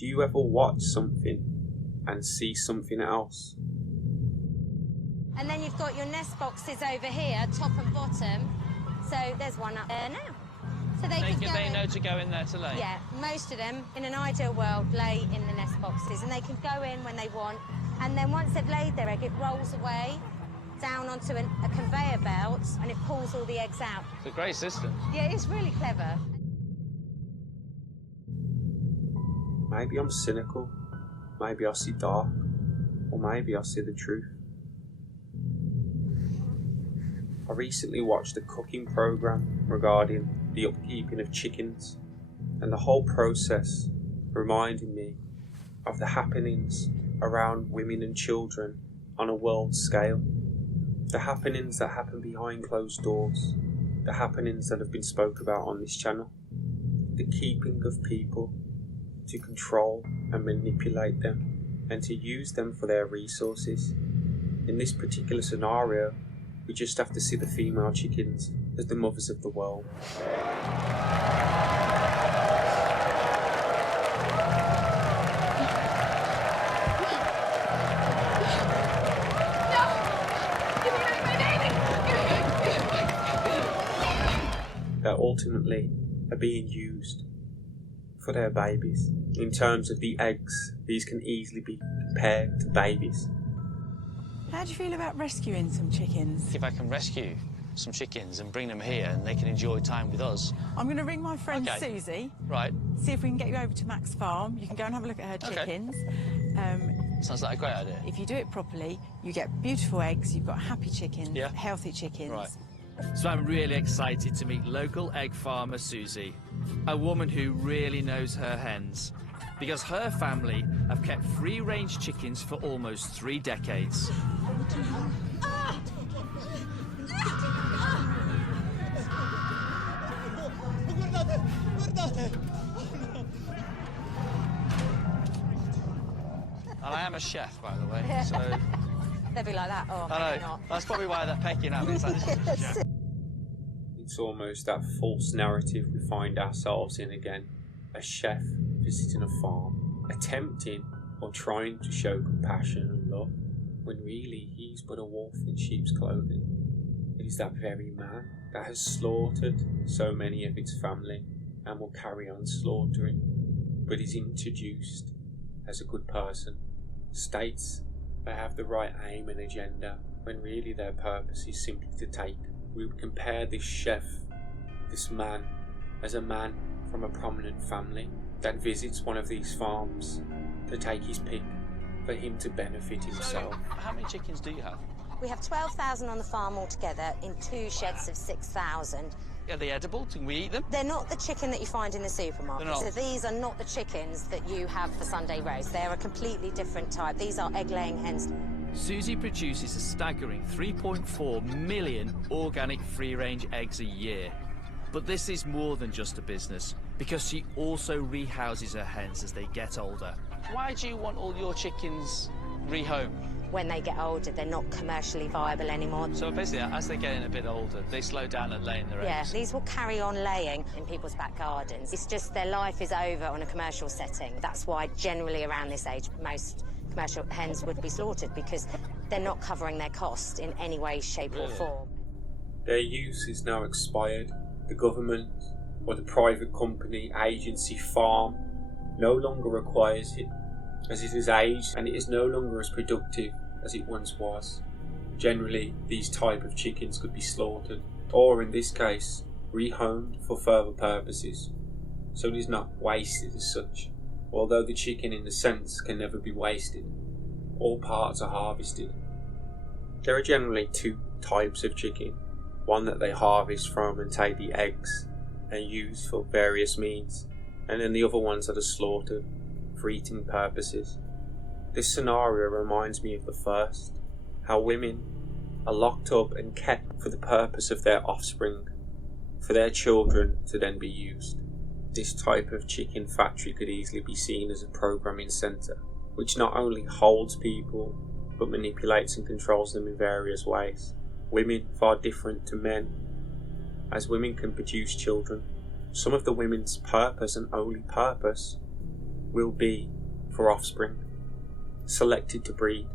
Do you ever watch something and see something else? And then you've got your nest boxes over here, top and bottom. So there's one up there now. So they know to go in there to lay? Yeah, most of them, in an ideal world, lay in the nest boxes, and they can go in when they want. And then once they've laid their egg, it rolls away down onto a conveyor belt, and it pulls all the eggs out. It's a great system. Yeah, it's really clever. Maybe I'm cynical, maybe I see dark, or maybe I see the truth. I recently watched a cooking program regarding the upkeeping of chickens, and the whole process reminded me of the happenings around women and children on a world scale. The happenings that happen behind closed doors, the happenings that have been spoke about on this channel, the keeping of people to control and manipulate them and to use them for their resources. In this particular scenario, we just have to see the female chickens as the mothers of the world. That ultimately are being used for their babies. In terms of the eggs, these can easily be compared to babies. How do you feel about rescuing some chickens? If I can rescue some chickens and bring them here and they can enjoy time with us. I'm going to ring my friend Susie. Right. See if we can get you over to Mac's farm. You can go and have a look at her chickens. Sounds like a great idea. If you do it properly, you get beautiful eggs, you've got happy chickens, healthy chickens. Right. So I'm really excited to meet local egg farmer Susie, a woman who really knows her hens, because her family have kept free-range chickens for almost 3 decades. And I am a chef, by the way, so... They'll be like that. Oh, I maybe know. not. That's probably why they're pecking at me. It's like, this is a chef. It's almost that false narrative we find ourselves in again. A chef visiting a farm, attempting or trying to show compassion and love, when really he's but a wolf in sheep's clothing. It is that very man that has slaughtered so many of its family and will carry on slaughtering, but is introduced as a good person, states they have the right aim and agenda, when really their purpose is simply to take. We would compare this chef, this man, as a man from a prominent family that visits one of these farms to take his pick for him to benefit himself. So, how many chickens do you have? We have 12,000 on the farm altogether in 2 sheds of 6,000. Are they edible? Can we eat them? They're not the chicken that you find in the supermarket. They're not. So these are not the chickens that you have for Sunday roast. They're a completely different type. These are egg-laying hens. Susie produces a staggering 3.4 million organic free-range eggs a year. But this is more than just a business, because she also rehouses her hens as they get older. Why do you want all your chickens rehomed? When they get older, they're not commercially viable anymore. So basically, as they're getting a bit older, they slow down at laying their eggs. Yeah, these will carry on laying in people's back gardens. It's just their life is over on a commercial setting. That's why generally around this age, most commercial hens would be slaughtered, because they're not covering their cost in any way, shape or form. Their use is now expired. The government or the private company, agency, farm no longer requires it, as it has aged and it is no longer as productive as it once was. Generally, these type of chickens could be slaughtered, or in this case, rehomed for further purposes, so it is not wasted as such. Although the chicken in the sense can never be wasted, all parts are harvested. There are generally 2 types of chicken, one that they harvest from and take the eggs and use for various means, and then the other ones that are slaughtered for eating purposes. This scenario reminds me of the first, how women are locked up and kept for the purpose of their offspring, for their children to then be used. This type of chicken factory could easily be seen as a programming centre, which not only holds people, but manipulates and controls them in various ways. Women far different to men, as women can produce children. Some of the women's purpose and only purpose will be for offspring, selected to breed,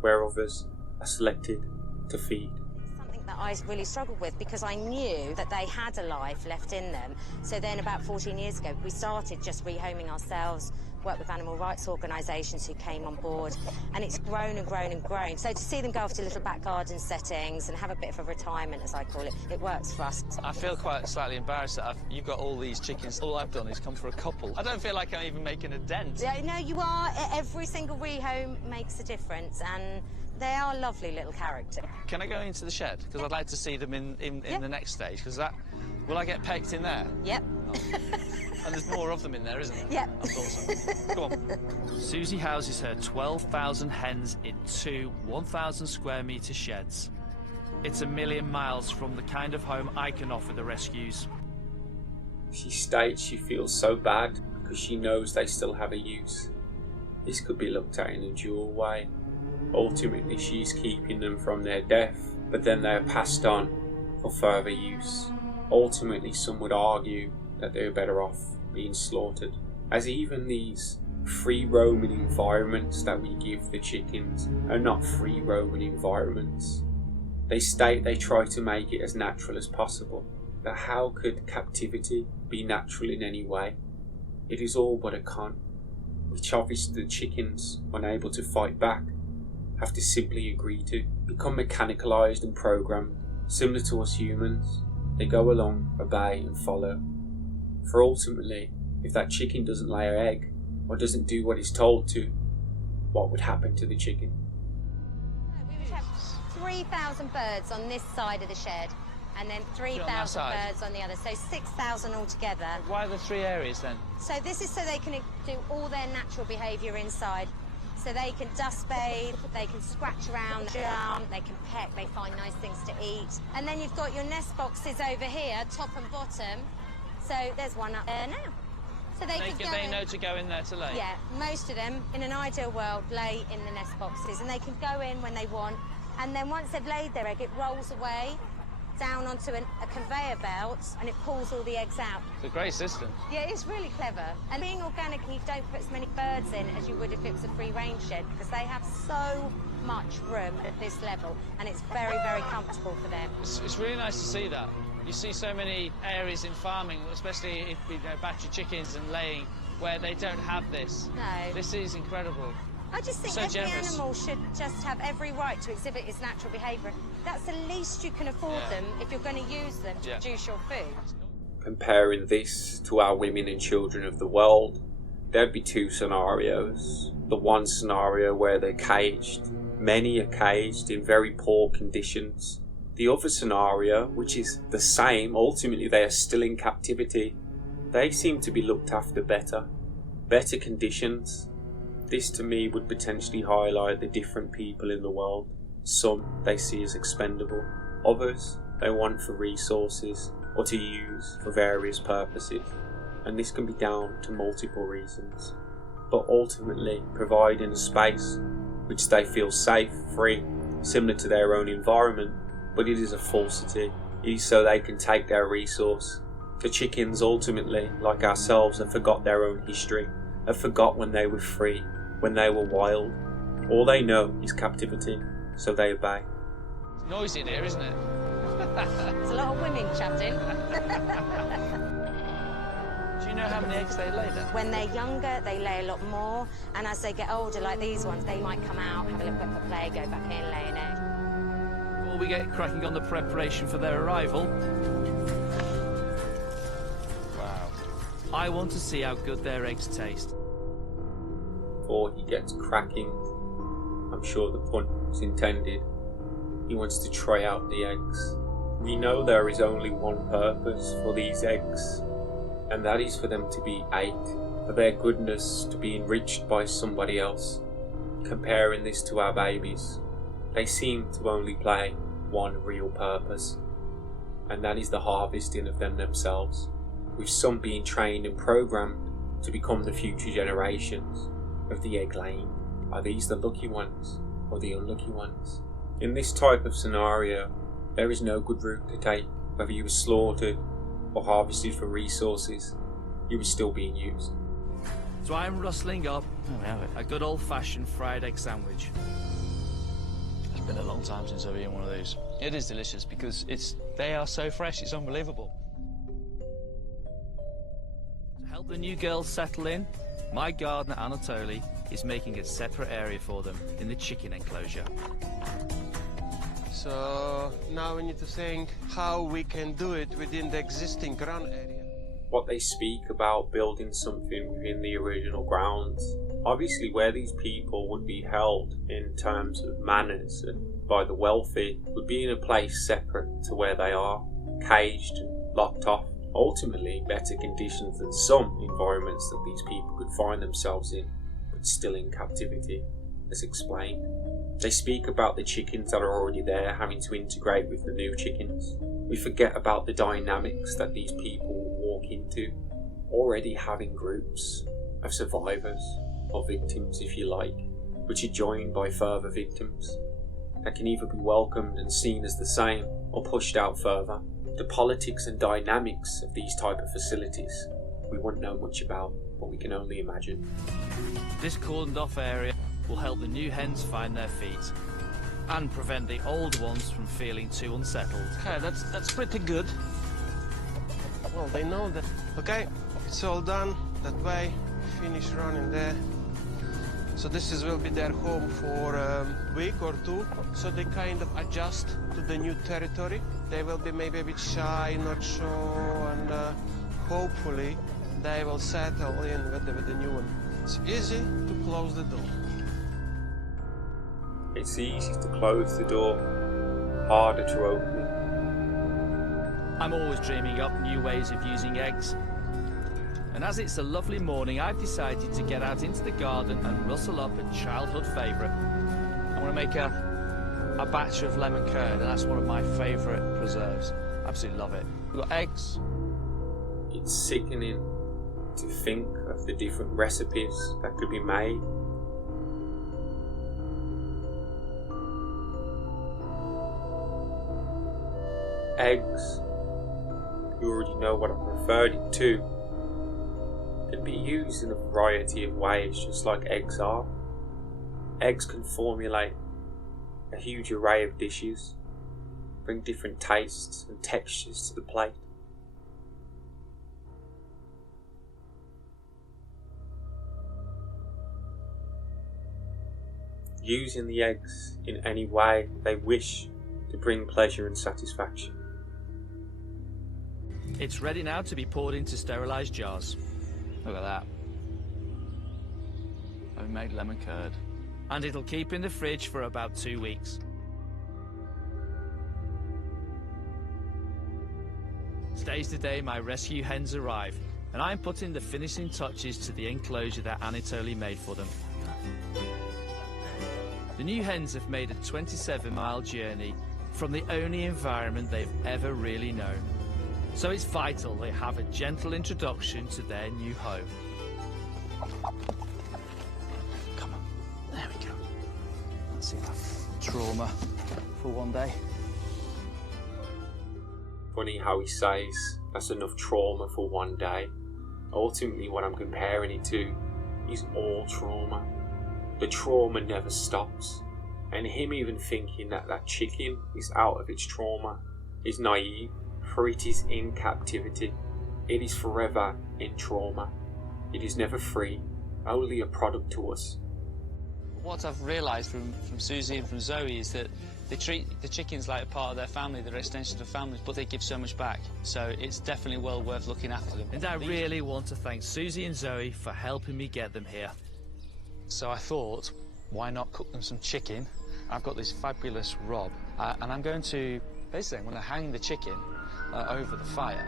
where others are selected to feed. Something that I really struggled with because I knew that they had a life left in them. So then about 14 years ago, we started just rehoming ourselves, worked with animal rights organisations who came on board, and it's grown and grown and grown. So to see them go off to little back garden settings and have a bit of a retirement, as I call it, it works for us. I feel quite slightly embarrassed that you've got all these chickens. All I've done is come for a couple. I don't feel like I'm even making a dent. Yeah, no, you are. Every single rehome makes a difference, and they are lovely little characters. Can I go into the shed? Because I'd like to see them in the next stage, because will I get pecked in there? Yep. Oh. And there's more of them in there, isn't there? Yep. I thought so. Go on. Susie houses her 12,000 hens in 2 1,000 square metre sheds. It's a million miles from the kind of home I can offer the rescues. She states she feels so bad because she knows they still have a use. This could be looked at in a dual way. Ultimately, she's keeping them from their death, but then they are passed on for further use. Ultimately, some would argue that they're better off being slaughtered, as even these free roaming environments that we give the chickens are not free roaming environments. They state they try to make it as natural as possible, but how could captivity be natural in any way? It is all but a con, which obviously the chickens, unable to fight back, have to simply agree to, become mechanicalised and programmed, similar to us humans. They go along, obey and follow. For ultimately, if that chicken doesn't lay an egg, or doesn't do what it's told to, what would happen to the chicken? We would have 3,000 birds on this side of the shed, and then 3,000 birds on the other, so 6,000 altogether. Why are there 3 areas then? So this is so they can do all their natural behaviour inside. So they can dust bathe, they can scratch around, jump, they can peck, they find nice things to eat. And then you've got your nest boxes over here, top and bottom. So there's one up there now. So they know to go in there to lay? Yeah, most of them, in an ideal world, lay in the nest boxes, and they can go in when they want. And then once they've laid their egg, it rolls away down onto a conveyor belt, and it pulls all the eggs out. It's a great system. Yeah, it's really clever. And being organic, you don't put as many birds in as you would if it was a free-range shed, because they have so much room at this level, and it's very, very comfortable for them. It's really nice to see that. You see so many areas in farming, especially if battery chickens and laying, where they don't have this. No. This is incredible. I just think so every generous. animal should just have every right to exhibit its natural behaviour. That's the least you can afford them if you're going to use them to produce your food. Comparing this to our women and children of the world, there'd be 2 scenarios. The one scenario where they're caged. Many are caged in very poor conditions. The other scenario, which is the same, ultimately they are still in captivity. They seem to be looked after better. Better conditions. This to me would potentially highlight the different people in the world. Some they see as expendable, others they want for resources or to use for various purposes, and this can be down to multiple reasons, but ultimately providing a space which they feel safe, free, similar to their own environment, but it is a falsity. It is so they can take their resource. The chickens ultimately, like ourselves, have forgot their own history, have forgot when they were free, when they were wild. All they know is captivity, so they obey. It's noisy in here, isn't it? There's a lot of women chatting. Do you know how many eggs they lay then? When they're younger, they lay a lot more, and as they get older, like these ones, they might come out, have a little bit of a play, go back in, lay an egg. Before we get cracking on the preparation for their arrival, Wow. I want to see how good their eggs taste. Before he gets cracking, I'm sure the pun was intended, he wants to try out the eggs. We know there is only one purpose for these eggs, and that is for them to be ate, for their goodness to be enriched by somebody else. Comparing this to our babies, they seem to only play one real purpose, and that is the harvesting of them themselves, with some being trained and programmed to become the future generations of the egg laying. Are these the lucky ones or the unlucky ones? In this type of scenario, there is no good route to take. Whether you were slaughtered or harvested for resources, you were still being used. So I'm rustling up a good old-fashioned fried egg sandwich. It's been a long time since I've eaten one of these. It is delicious because they are so fresh, it's unbelievable. To help the new girls settle in, my gardener Anatoly is making a separate area for them in the chicken enclosure. So now we need to think how we can do it within the existing ground area. What they speak about building something within the original grounds. Obviously where these people would be held in terms of manners and by the wealthy would be in a place separate to where they are, caged and locked off. Ultimately better conditions than some environments that these people could find themselves in, but still in captivity, as explained. They speak about the chickens that are already there having to integrate with the new chickens. We forget about the dynamics that these people walk into, already having groups of survivors, or victims if you like, which are joined by further victims that can either be welcomed and seen as the same or pushed out further. The politics and dynamics of these type of facilities we wouldn't know much about, but we can only imagine. This cordoned off area will help the new hens find their feet and prevent the old ones from feeling too unsettled. Okay, that's pretty good. Well, they know that. Okay, it's all done. That way, finish running there. So this will be their home for a week or two. So they kind of adjust to the new territory. They will be maybe a bit shy, not sure, and hopefully they will settle in with the new one. It's easy to close the door. It's easy to close the door, harder to open it. I'm always dreaming up new ways of using eggs. And as it's a lovely morning, I've decided to get out into the garden and rustle up a childhood favourite. I'm going to make a batch of lemon curd, and that's one of my favourite preserves. Absolutely love it. We've got eggs. It's sickening to think of the different recipes that could be made. Eggs, you already know what I'm referring to, can be used in a variety of ways, just like eggs are. Eggs can formulate a huge array of dishes, bring different tastes and textures to the plate. Using the eggs in any way they wish to bring pleasure and satisfaction. It's ready now to be poured into sterilised jars. Look at that. Homemade lemon curd. And it'll keep in the fridge for about 2 weeks. Today's the day my rescue hens arrive, and I'm putting the finishing touches to the enclosure that Anatoly made for them. The new hens have made a 27-mile journey from the only environment they've ever really known. So it's vital they have a gentle introduction to their new home. Come on, there we go. Let's see that trauma for one day. Funny how he says that's enough trauma for one day. Ultimately what I'm comparing it to is all trauma. The trauma never stops. And him even thinking that that chicken is out of its trauma is naive, for it is in captivity. It is forever in trauma. It is never free, only a product to us. What I've realised from Susie and from Zoe is that they treat the chickens like a part of their family, they're extensions of families, but they give so much back. So it's definitely well worth looking after them. And I really want to thank Susie and Zoe for helping me get them here. So I thought, why not cook them some chicken? I've got this fabulous rob, and I'm going to hang the chicken over the fire.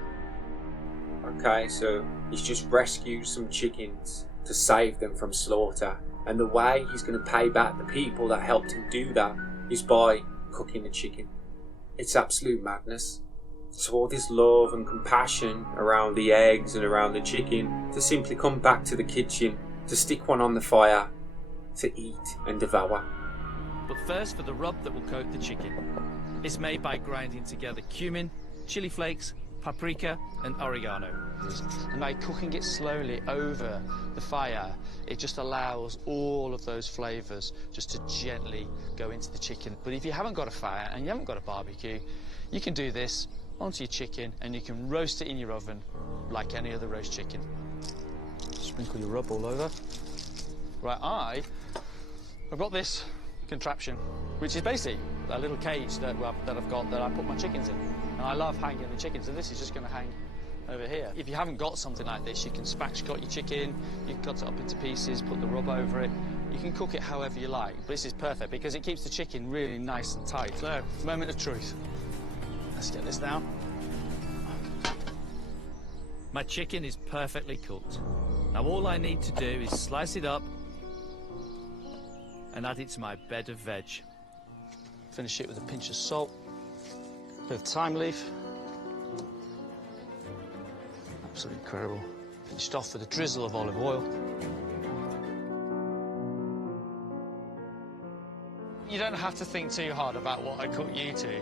Okay, so he's just rescued some chickens to save them from slaughter. And the way he's going to pay back the people that helped him do that is by cooking the chicken. It's absolute madness. So all this love and compassion around the eggs and around the chicken, to simply come back to the kitchen, to stick one on the fire, to eat and devour. But first for the rub that will coat the chicken. It's made by grinding together cumin, chili flakes, paprika and oregano. And by cooking it slowly over the fire, it just allows all of those flavours just to gently go into the chicken. But if you haven't got a fire and you haven't got a barbecue, you can do this onto your chicken and you can roast it in your oven like any other roast chicken. Sprinkle your rub all over. Right, I've got this contraption, which is basically a little cage that I've got that I put my chickens in. And I love hanging the chickens, and this is just going to hang over here. If you haven't got something like this, you can spatchcock your chicken, you can cut it up into pieces, put the rub over it. You can cook it however you like, but this is perfect because it keeps the chicken really nice and tight. So, moment of truth. Let's get this down. My chicken is perfectly cooked. Now all I need to do is slice it up and add it to my bed of veg. Finish it with a pinch of salt, a bit of thyme leaf. Absolutely incredible. Finished off with a drizzle of olive oil. You don't have to think too hard about what I cook you to.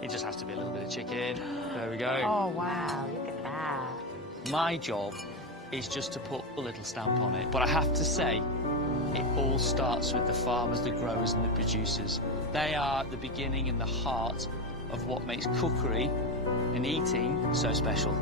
It just has to be a little bit of chicken. There we go. Oh, wow, look at that. My job is just to put a little stamp on it. But I have to say, it all starts with the farmers, the growers and the producers. They are the beginning and the heart of what makes cookery and eating so special.